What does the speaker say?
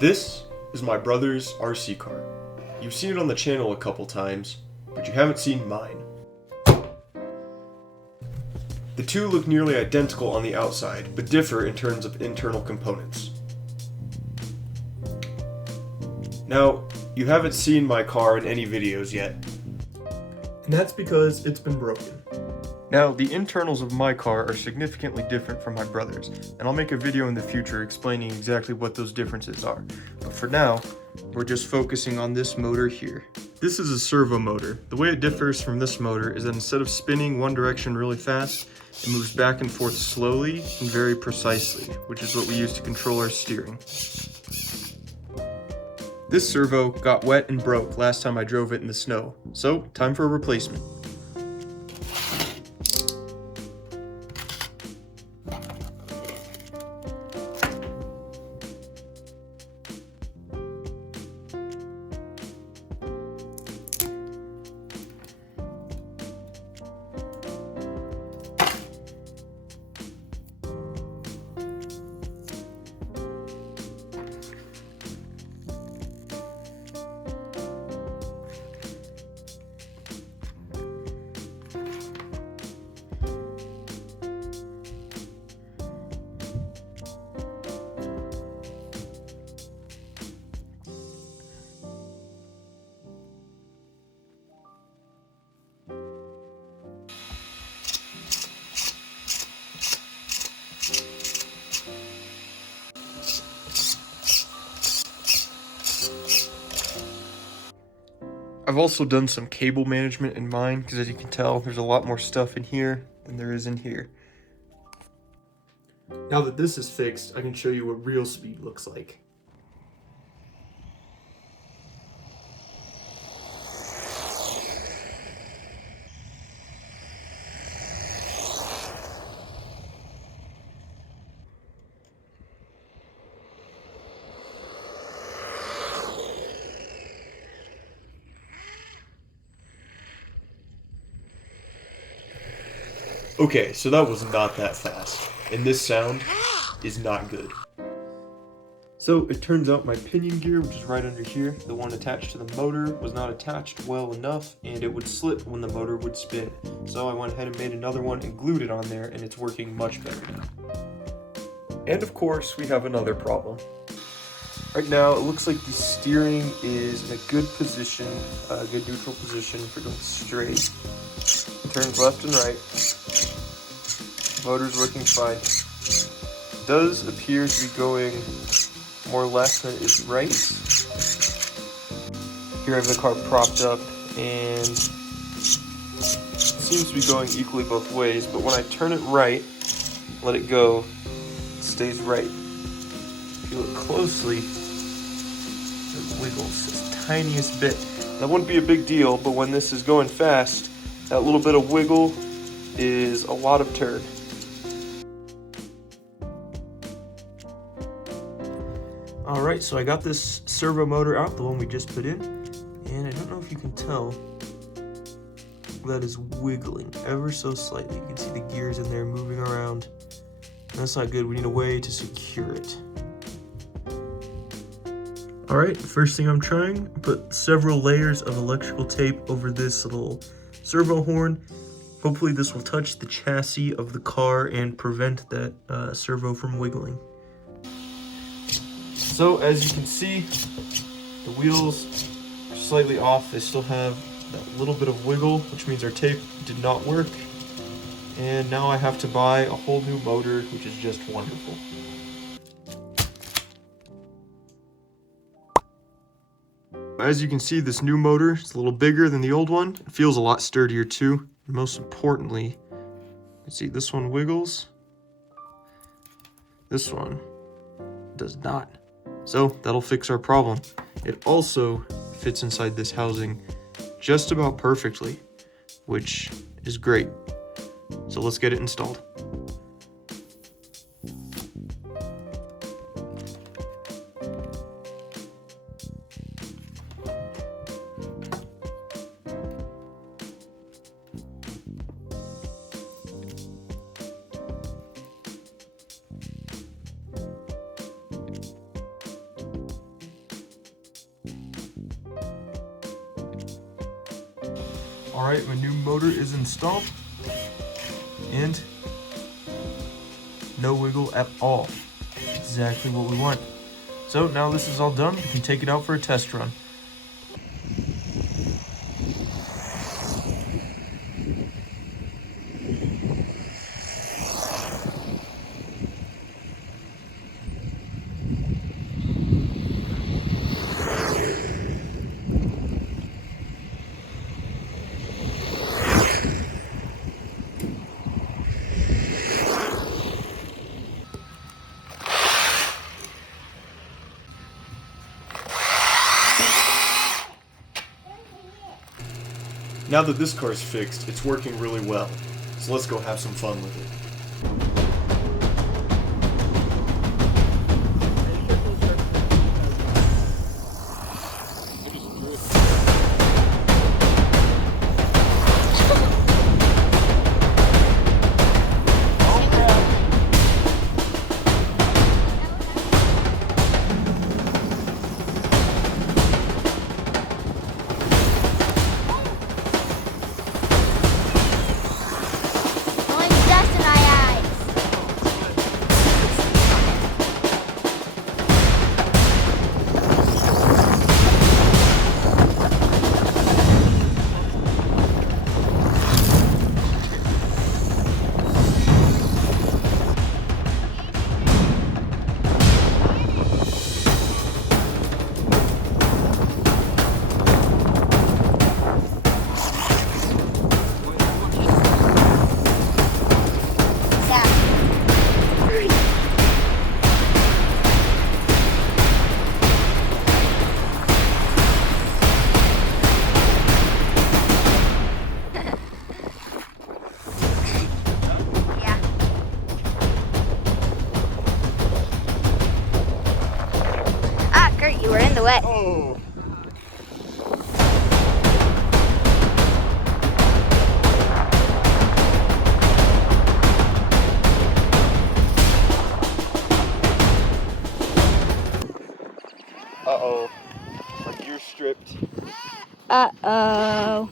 This is my brother's RC car. You've seen it on the channel a couple times, but you haven't seen mine. The two look nearly identical on the outside, but differ in terms of internal components. Now, you haven't seen my car in any videos yet, and that's because it's been broken. Now, the internals of my car are significantly different from my brother's, and I'll make a video in the future explaining exactly what those differences are. But for now, we're just focusing on this motor here. This is a servo motor. The way it differs from this motor is that instead of spinning one direction really fast, it moves back and forth slowly and very precisely, which is what we use to control our steering. This servo got wet and broke last time I drove it in the snow, so time for a replacement. I've also done some cable management in mine, because as you can tell, there's a lot more stuff in here than there is in here. Now that this is fixed, I can show you what real speed looks like. Okay, so that was not that fast, and this sound is not good. So it turns out my pinion gear, which is right under here, the one attached to the motor, was not attached well enough, and it would slip when the motor would spin. So I went ahead and made another one and glued it on there, and it's working much better now. And of course, we have another problem. Right now, it looks like the steering is in a good position, a good neutral position for going straight. It turns left and right. Motor's working fine. It does appear to be going more left than it is right. Here I have the car propped up, and it seems to be going equally both ways, but when I turn it right, let it go, it stays right. If you look closely, it wiggles just the tiniest bit. That wouldn't be a big deal, but when this is going fast, that little bit of wiggle is a lot of turd. Alright, so I got this servo motor out, the one we just put in, and I don't know if you can tell, that is wiggling ever so slightly. You can see the gears in there moving around. That's not good. We need a way to secure it. Alright, first thing I'm trying, put several layers of electrical tape over this little servo horn. Hopefully this will touch the chassis of the car and prevent that servo from wiggling. So as you can see, the wheels are slightly off. They still have that little bit of wiggle, which means our tape did not work. And now I have to buy a whole new motor, which is just wonderful. As you can see, this new motor is a little bigger than the old one. It feels a lot sturdier too. And most importantly, you see this one wiggles. This one does not. So that'll fix our problem. It also fits inside this housing just about perfectly, which is great. So let's get it installed. Alright, my new motor is installed. And no wiggle at all. Exactly what we want. So now this is all done, we can take it out for a test run. Now that this car's fixed, it's working really well. So let's go have some fun with it. You were in the wet. Oh. Uh-oh. My gear's stripped. Uh-oh.